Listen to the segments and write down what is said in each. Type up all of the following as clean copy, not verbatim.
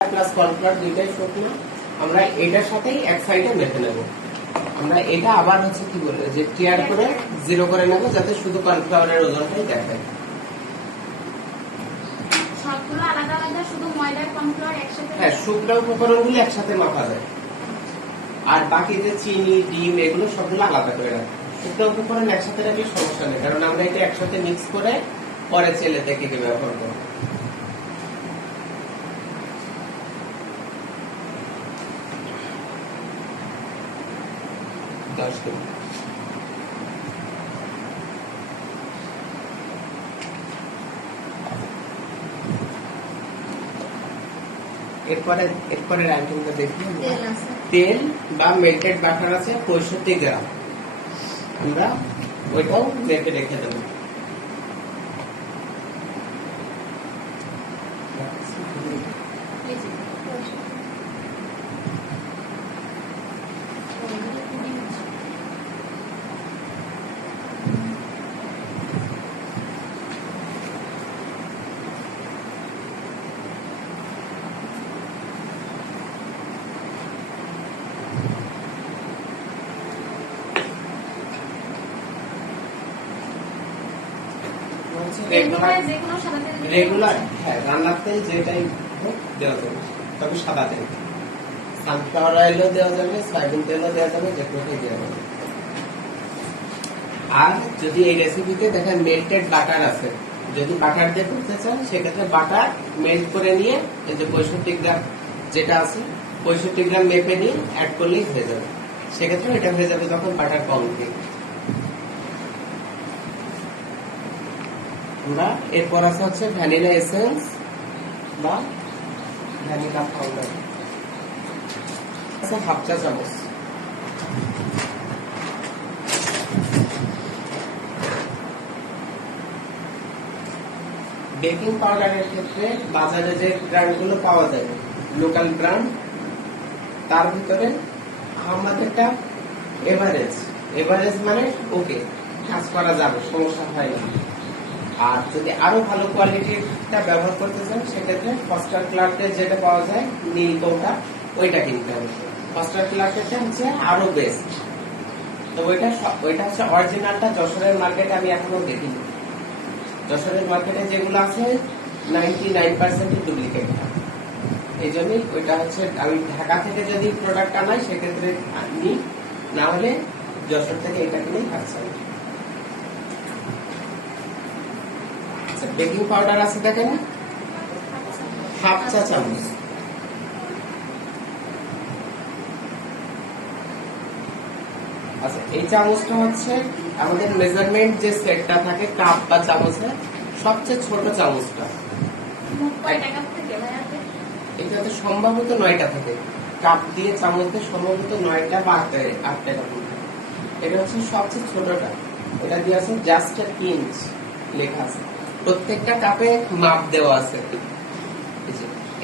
Plus cornflour দুইটাই শুকনো, আমরা এটার সাথেই এক সাইডে মেখে নেব। আমরা এটা আবার হচ্ছে কি বলে যে টিয়ার করে জিরো করে নেব, যাতে শুধু কর্নফ্লাওয়ারের ওজনটাই দেখায়। সবগুলো আলাদা আলাদা, শুধু ময়দা কর্নফ্লাওয়ার একসাথে? হ্যাঁ, শুকনো উপকরণগুলো একসাথে মাখা যায়, আর বাকি যে চিনি ডিম এগুলো সবগুলো আলাদা করে রাখি। শুকনো উপকরণ একসাথে রাখলে সমস্যা নেই, কারণ আমরা এটা একসাথে মিক্স করে পরে চেলেতে কেটে ব্যবহার করব। এরপরে আইটেমটা দেখি। তেল বা মেল্টেড বাটার আছে 65 গ্রাম, আমরা ওইটাও মেপে রেখে দেবো। রেগুলার হ্যাঁ, রান্নার তেল যেটাই দেওয়া যাবে, তবে সাদা তেল। সানফ্লাওয়ার অয়েলও দেওয়া যাবে, সয়াবিন তেলও দেওয়া যাবে, যে কোনোটাই দেওয়া যাবে। আর যদি এই রেসিপিতে দেখেন মেল্টেড বাটার আছে, যদি বাটার দিয়ে করতে চান সেক্ষেত্রে বাটার মেল্ট করে নিয়ে এই যে 65 গ্রাম যেটা আছে 65 গ্রাম মেপে নিয়ে অ্যাড করলেই হয়ে যাবে। সেক্ষেত্রে এটা হয়ে যাবে যখন বাটার কম দিয়ে। এরপর আছে হচ্ছে ভ্যানিলা এসেন্স বা ভ্যানিলা পাউডার, হাফ চা চামচ। বেকিং পাউডারের ক্ষেত্রে বাজারে যে ব্র্যান্ড গুলো পাওয়া যায় লোকাল ব্র্যান্ড, তার ভিতরে আমাদেরটা এভারেজ মানে ওকে, কাজ করা যাবে, সমস্যা হয় না। আর যদি আরো ভালো কোয়ালিটিটা ব্যবহার করতে চান সেক্ষেত্রে ফস্টার ক্লার্কের যেটা পাওয়া যায় নীল কোটা, ওইটা কিনতে হবে। ফস্টার ক্লার্কেরটা হচ্ছে আরো বেস্ট। তো ওইটা হচ্ছে অরিজিনালটা যশোরের মার্কেটে আমি এখনো দেখিনি। যশোরের মার্কেটে যেগুলো আছে 99% ডুপ্লিকেট। এই জন্যই ওইটা হচ্ছে আমি ঢাকা থেকে যদি প্রোডাক্ট আনাই সেক্ষেত্রে নিই, না হলে যশোর থেকে এটা কিনেই খাচ্ছি। বেকিং পাউডার আছে দেখেন, হাফ চা চামচ। আচ্ছা, এই চামচটা হচ্ছে আমাদের মেজারমেন্ট যে সেটটা থাকে কাপ বা চামচের সবচেয়ে ছোট চামচটা। এটাতে সম্ভবত 9টা থাকে, কাপ দিয়ে চামচে সম্ভবত 9টা বা 8টা এরকম। এটা হচ্ছে সবচেয়ে ছোটটা, এটা দিয়ে আছে জাস্ট আ পিঞ্চ লেখা আছে। প্রত্যেকটা কাপে মাপ দেওয়া আছে।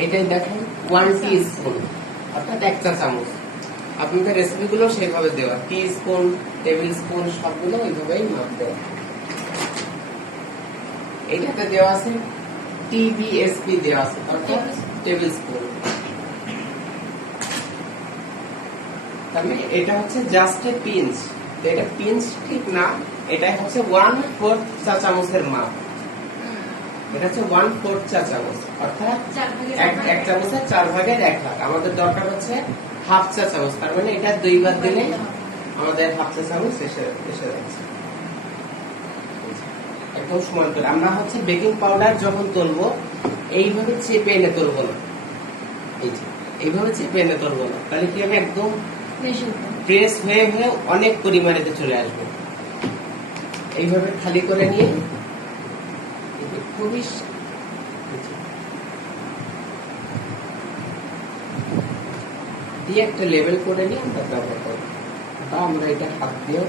এটাই দেখেন 1 টিস্পুন, অর্থাৎ 1 চা চামচ। আপনাদের রেসিপি গুলো সেভাবে দেওয়া, টিস্পুন টেবিল স্পুন সবগুলো ওইভাবেই মাপ দেওয়া। এটাতে দেওয়া আছে টিবিএসপি দেওয়া আছে, অর্থাৎ টেবিল স্পুন। তাহলে এটা হচ্ছে জাস্ট এ পিঞ্চ। এটা পিঞ্চ ঠিক না, এটা হচ্ছে 1/4 চা চামচের মাপ। এটা হচ্ছে 1/4 চা চামচ, অর্থাৎ এক চামচের 4 ভাগের 1 ভাগ। আমাদের দরকার হচ্ছে হাফ চা চামচ, তার মানে এটা 2 বার দিলে আমাদের হাফ চা চামচ এসে যাচ্ছে। একদম সমান করে আমরা হচ্ছে বেকিং পাউডার যখন তুলবো এইভাবে চেপে এনে তুলবো না, এইভাবে চেপে এনে তুলবো না, তাহলে কি হবে একদম প্রেস হয়ে হয়ে অনেক পরিমাণে চলে আসবে। এইভাবে খালি করে নিয়ে খুবই দিয়ে একটা লেবেল করে নিয়ে আমরা ব্যবহার করবো, বা আমরা এটা হাত দিয়েও